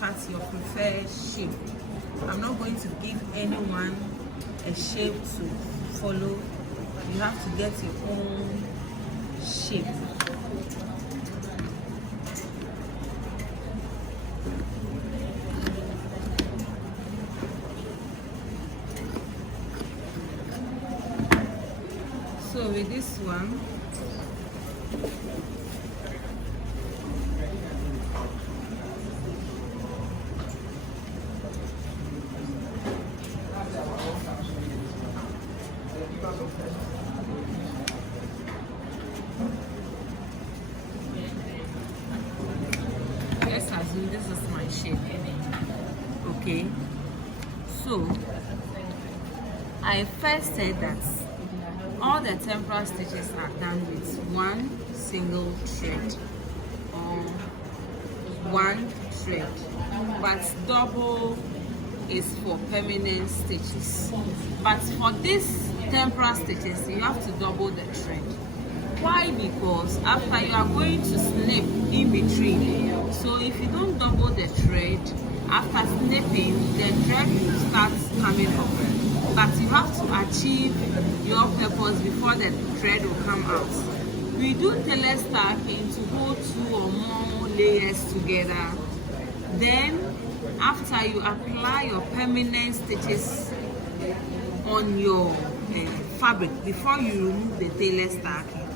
cut your preferred shape. I'm not going to give anyone a shape to follow. You have to get your own shape. So with this one, let's assume this is my shape. Okay, so I first said that all the temporal stitches are done with one single thread or one thread, but double is for permanent stitches. But for these temporal stitches, you have to double the thread. Why? Because after you are going to snip in between, so if you don't double the thread, after snipping, the thread will start coming off. But you have to achieve your purpose before the thread will come out. We do tailor stacking to hold 2 or more layers together. Then after you apply your permanent stitches on your fabric before you remove the tailor stacking.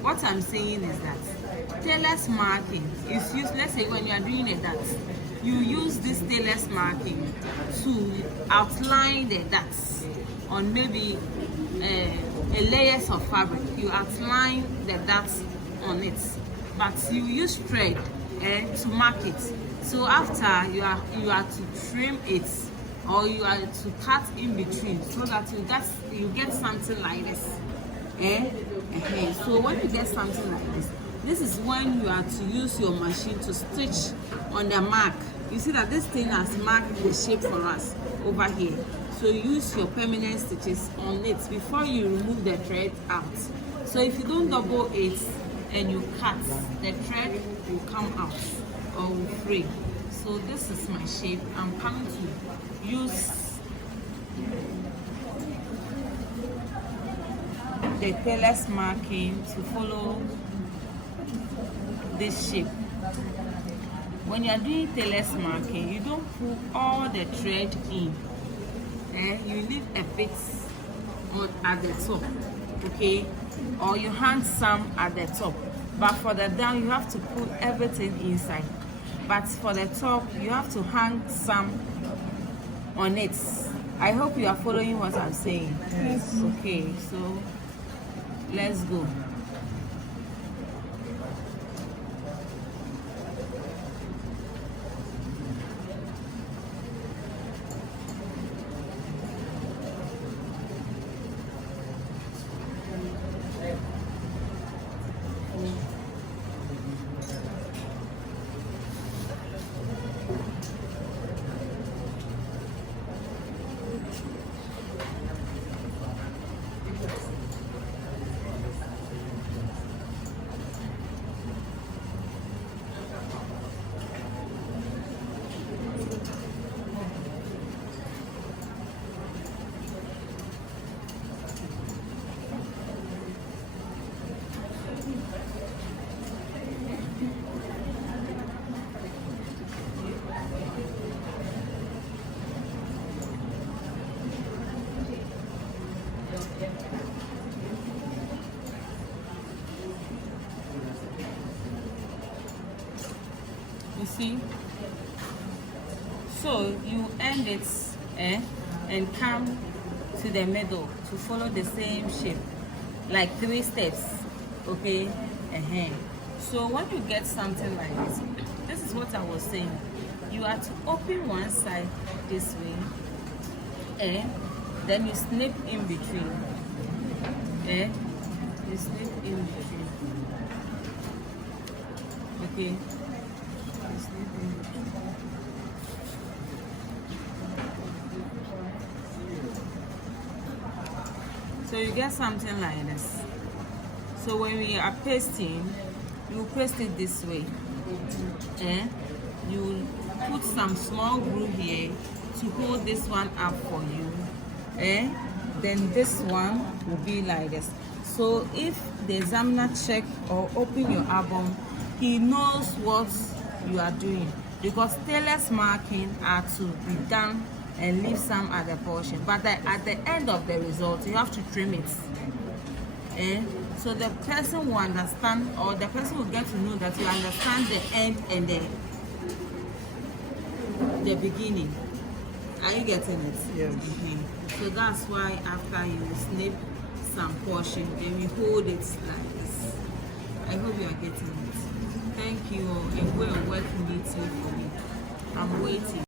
What I'm saying is that tailor's marking is used. Let's say when you are doing a dart, you use this tailor's marking to outline the darts on maybe a layers of fabric. You outline the darts on it, but you use thread to mark it. So after you are to trim it, or you are to cut in between, so that you get something like this. So when you get something like this, this is when you are to use your machine to stitch on the mark. You see that this thing has marked the shape for us over here. So use your permanent stitches on it before you remove the thread out. So if you don't double it and you cut, the thread will come out or will fray. So this is my shape. I'm coming to use the tailor's marking to follow this shape. When you are doing tailor's marking, you don't pull all the thread in. You leave a bit at the top, okay? Or you hang some at the top. But for the down, you have to put everything inside. But for the top, you have to hang some on it. I hope you are following what I'm saying. Yes. Okay, so let's go. You see, so you end it and come to the middle to follow the same shape, like 3 steps, okay? So when you get something like this, this is what I was saying. You are to open one side this way, and then you snip in between. You snip in between. Okay. You snip in between. So you get something like this. So when we are pasting, you paste it this way. You put some small groove here to hold this one up for you. Then this one will be like this. So if the examiner check or open your album, he knows what you are doing, because tailor's marking are to be done and leave some at the portion, but at the end of the result you have to trim it. So the person will understand, or the person will get to know that you understand the end and the beginning. Are you getting it? Yes. So that's why after you snip some portion, then we hold it like this. I hope you are getting it. Thank you, and we'll work with you for me. I'm waiting.